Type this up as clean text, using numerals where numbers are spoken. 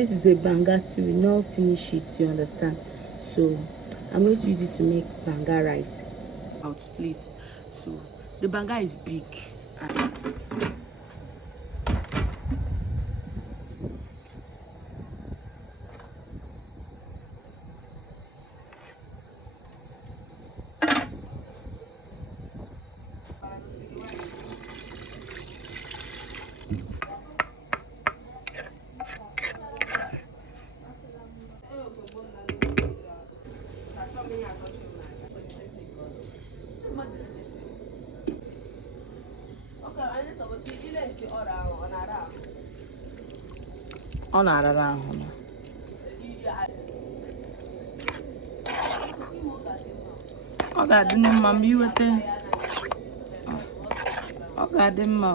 this is a banga stew. We not finish it, you understand? So I'm going to use it to make banga rice out, please. So the banga is big. Ọ na-arara ahụ na ọ ga-adị mma ma iweta ọ ga-adị mma.